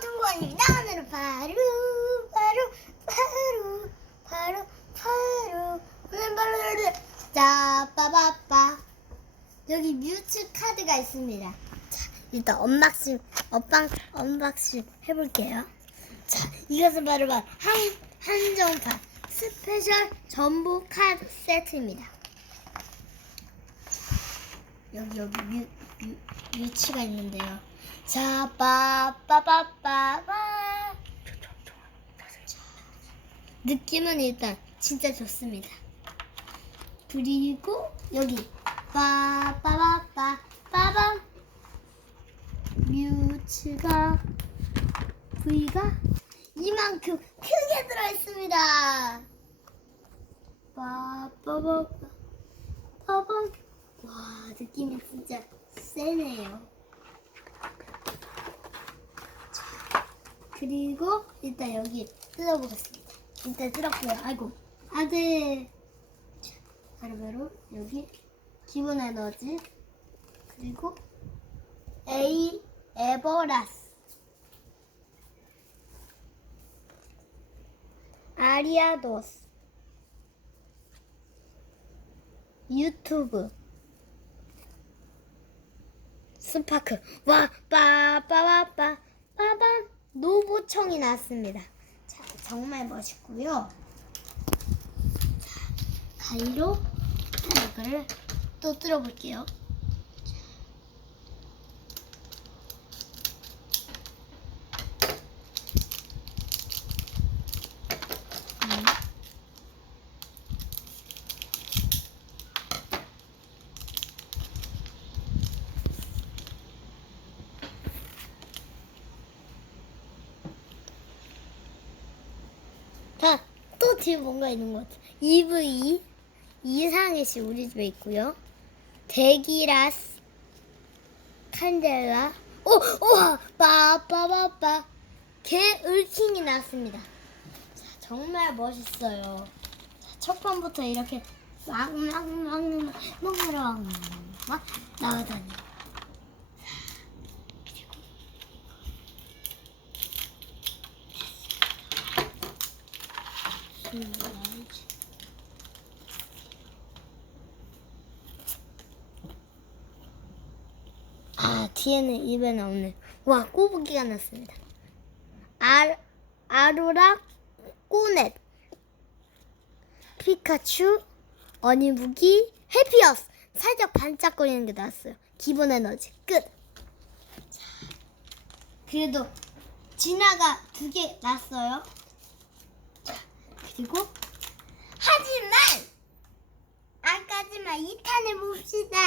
두번입니다. 오늘은 바로 바로 바로 바로 바로 오늘 바로 자 빠바빠 여기 뮤츠 카드가 있습니다. 자 일단 언박싱 언박 언박싱 해볼게요. 자 이것은 바로 바로 한 한정판 스페셜 전부 카드 세트입니다. 여기 여기 뮤, 뮤, 뮤츠가 있는데요. 자, 빠 빠 빠 빠 빠. 느낌은 일단 진짜 좋습니다. 그리고 여기 빠 빠 빠 빠 빠밤 뮤츠가 V가 이만큼 크게 들어있습니다. 빠 빠 빠 빠 빠밤 와 느낌이 진짜 세네요. 그리고 일단 여기 뜯어보겠습니다. 일단 뜯었고요. 아이고. 아들. 자, 바로바로 여기 기본 에너지. 그리고 A 에버라스. 아리아도스. 유튜브. 스파크 와 빠빠빠빠. 빠밤 노보청이 나왔습니다. 자 정말 멋있고요. 자 가위로 이거를 또 뚫어볼게요. 음. 자, 또 뒤에 뭔가 있는 것 같아. EV 이상희 씨 우리 집에 있고요. 데기라스 칸델라 오, 우와, 빠빠빠빠 개 울킹이 나왔습니다. 자, 정말 멋있어요. 자, 첫 번부터 이렇게 막막막막 막막 막 나오다니. 아 뒤에는 입에 나오네. 와 꼬부기가 났습니다. 아 아로라 꼬넷 피카츄 어니부기 해피어스 살짝 반짝거리는 게 나왔어요. 기본 에너지 끝. 자, 그래도 진화가 두 개 났어요. 자 그리고 하지만 아까지만 2탄을 봅시다.